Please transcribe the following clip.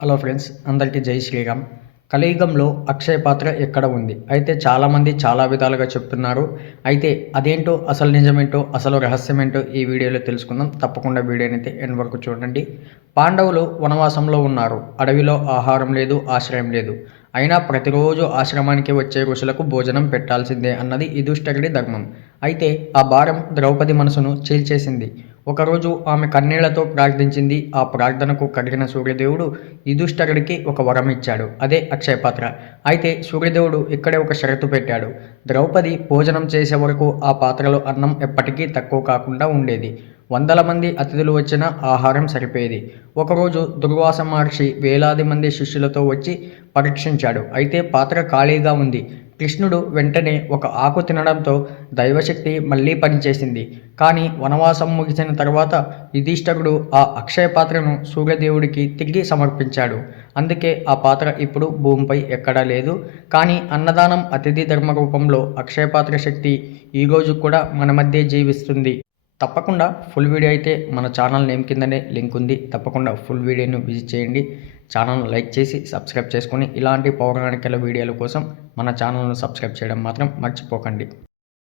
Hello friends అందరికీ జై శ్రీరామ్. కలియుగంలో అక్షయ పాత్ర ఎక్కడ ఉంది? అయితే చాలామంది చాలా విధాలుగా చెప్తున్నారు. అయితే అదేంటో అసలు నిజమేంటో అసలు రహస్యమేంటో ఈ వీడియోలో తెలుసుకుందాం. తప్పకుండా వీడియోని అయితే ఎండ్ వరకు చూడండి. పాండవులు వనవాసంలో ఉన్నారు. అడవిలో ఆహారం లేదు ఆశ్రయం లేదు. అయినా ప్రతిరోజు ఆశ్రమానికి వచ్చే ఋషులకు భోజనం పెట్టాల్సిందే అన్నది యుధిష్ఠరుడి ధర్మం. అయితే ఆ భారం ద్రౌపది మనసును చీల్చేసింది. ఒకరోజు ఆమె కన్నీళ్ళతో ప్రార్థించింది. ఆ ప్రార్థనకు కలిగిన సూర్యదేవుడు యుధిష్ఠరుడికి ఒక వరం ఇచ్చాడు. అదే అక్షయపాత్ర. అయితే సూర్యదేవుడు ఇక్కడే ఒక షరతు పెట్టాడు. ద్రౌపది భోజనం చేసే వరకు ఆ పాత్రలో అన్నం ఎప్పటికీ తక్కువ కాకుండా ఉండేది. వందల మంది అతిథులు వచ్చిన ఆహారం సరిపోయేది. ఒకరోజు దుర్వాస మహర్షి వేలాది మంది శిష్యులతో వచ్చి పరీక్షించాడు. అయితే పాత్ర ఖాళీగా ఉంది. కృష్ణుడు వెంటనే ఒక ఆకు తినడంతో దైవశక్తి మళ్ళీ పనిచేసింది. కానీ వనవాసం ముగిసిన తర్వాత యుధిష్ఠరుడు ఆ అక్షయ పాత్రను సూర్యదేవుడికి తిరిగి సమర్పించాడు. అందుకే ఆ పాత్ర ఇప్పుడు భూమిపై ఎక్కడా లేదు. కానీ అన్నదానం అతిథి ధర్మ రూపంలో అక్షయ పాత్ర శక్తి ఈరోజు కూడా మన మధ్య జీవిస్తుంది. తప్పకుండా ఫుల్ వీడియో అయితే మన ఛానల్ నేమ్ కిందనే లింక్ ఉంది. తప్పకుండా ఫుల్ వీడియోను విజిట్ చేయండి. ఛానల్ లైక్ చేసి సబ్స్క్రైబ్ చేసుకొని ఇలాంటి పౌరాణికల వీడియోల కోసం మన ఛానల్ను సబ్స్క్రైబ్ చేయడం మాత్రం మర్చిపోకండి.